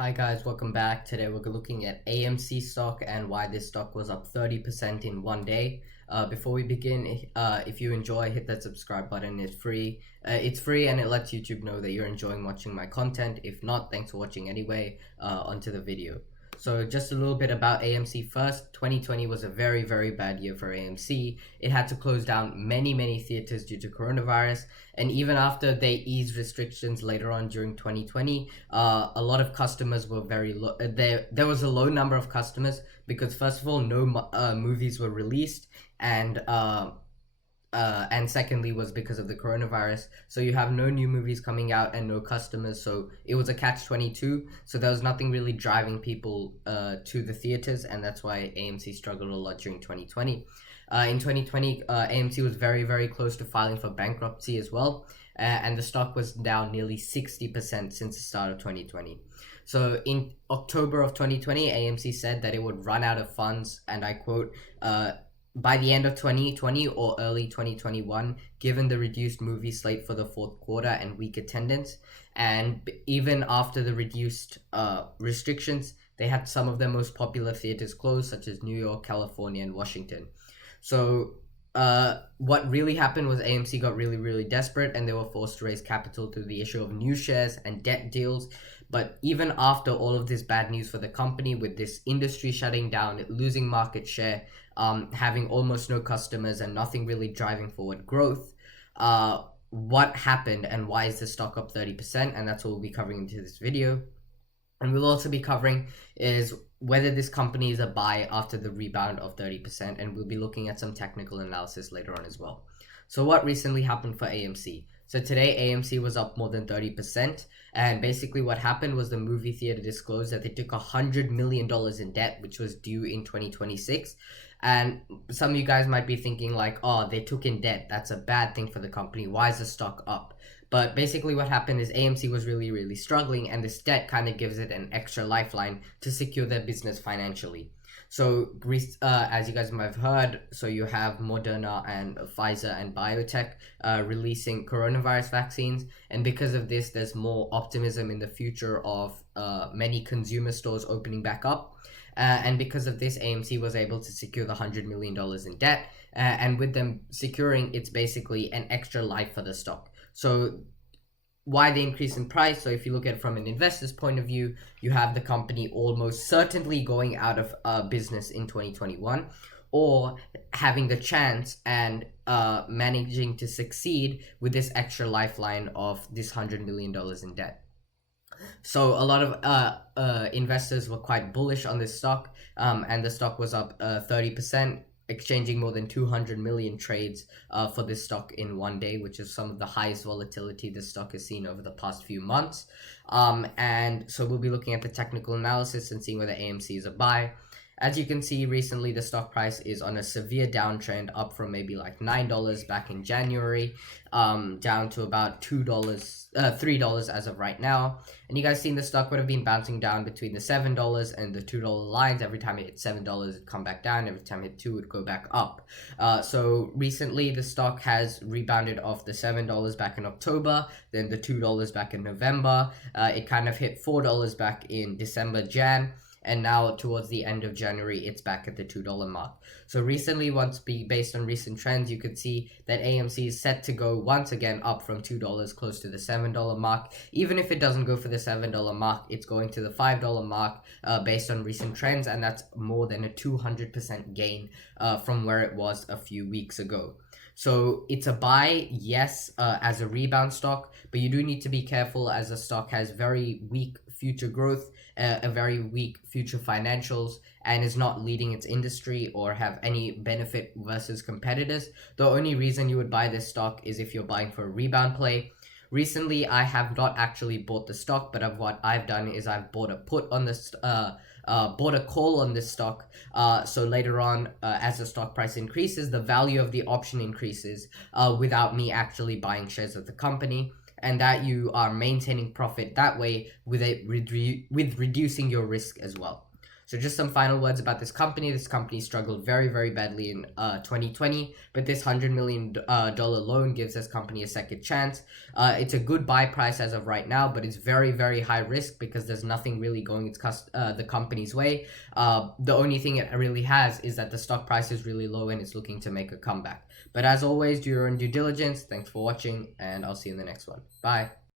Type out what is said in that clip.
Hi guys, welcome back. Today we're looking at AMC stock and why this stock was up 30% in one day. Before we begin, if you enjoy, hit that subscribe button. It's free. It's free and it lets YouTube know that you're enjoying watching my content. If not, thanks for watching anyway. Onto the video. So just a little bit about AMC first. 2020 was a very, very bad year for AMC. It had to close down many theaters due to coronavirus. And even after they eased restrictions later on during 2020, a lot of customers were very low. There was a low number of customers because first of all, no movies were released, and secondly was because of the coronavirus. So you have no new movies coming out and no customers, so it was a catch-22. So there was nothing really driving people to the theaters, and that's why AMC struggled a lot during 2020. In 2020, AMC was very close to filing for bankruptcy as well, and the stock was down nearly 60% since the start of 2020. So in October of 2020, AMC said that it would run out of funds, and I quote, by the end of 2020 or early 2021, given the reduced movie slate for the fourth quarter and weak attendance. And even after the reduced restrictions, they had some of their most popular theaters closed, such as New York, California, and Washington. So what really happened was AMC got really desperate, and they were forced to raise capital through the issue of new shares and debt deals. But even after all of this bad news for the company, with this industry shutting down, losing market share, having almost no customers, and nothing really driving forward growth, what happened and why is the stock up 30%? And that's what we'll be covering into this video. And we'll also be covering is whether this company is a buy after the rebound of 30%, and we'll be looking at some technical analysis later on as well. So what recently happened for AMC? So today AMC was up more than 30%, and basically what happened was the movie theater disclosed that they took $100 million in debt, which was due in 2026. And some of you guys might be thinking like, oh, they took in debt, that's a bad thing for the company, why is the stock up? But basically what happened is AMC was really struggling, and this debt kind of gives it an extra lifeline to secure their business financially. So as you guys might have heard, so you have Moderna and Pfizer and biotech releasing coronavirus vaccines, and because of this there's more optimism in the future of many consumer stores opening back up. And because of this, AMC was able to secure the $100 million in debt, and with them securing, it's basically an extra life for the stock. So why the increase in price? So if you look at it from an investor's point of view, you have the company almost certainly going out of business in 2021, or having the chance and managing to succeed with this extra lifeline of this $100 million in debt. So a lot of investors were quite bullish on this stock, and the stock was up 30%, exchanging more than 200 million trades for this stock in one day, which is some of the highest volatility this stock has seen over the past few months. And so we'll be looking at the technical analysis and seeing whether AMC is a buy. As you can see, recently the stock price is on a severe downtrend, up from maybe like $9 back in January, down to about $3 as of right now. And you guys seen the stock would have been bouncing down between the $7 and the $2 lines. Every time it hit $7, it'd come back down. Every time it hit $2, it'd go back up. So recently the stock has rebounded off the $7 back in October, then the $2 back in November. It kind of hit $4 back in December, Jan. And now towards the end of January, it's back at the $2 mark. So recently, based on recent trends, you could see that AMC is set to go once again up from $2 close to the $7 mark. Even if it doesn't go for the $7 mark, it's going to the $5 mark based on recent trends, and that's more than a 200% gain from where it was a few weeks ago. So it's a buy, yes, as a rebound stock, but you do need to be careful as the stock has very weak future growth, a very weak future financials, and is not leading its industry or have any benefit versus competitors. The only reason you would buy this stock is if you're buying for a rebound play. Recently, I have not actually bought the stock, but what I've done is I've bought a put on this, bought a call on this stock. So later on, as the stock price increases, the value of the option increases without me actually buying shares of the company. And that you are maintaining profit that way with reducing your risk as well. So just some final words about this company. This company struggled very, very badly in 2020, but this $100 million loan gives this company a second chance. It's a good buy price as of right now, but it's very, very high risk because there's nothing really going the company's way. The only thing it really has is that the stock price is really low and it's looking to make a comeback. But as always, do your own due diligence. Thanks for watching, and I'll see you in the next one. Bye.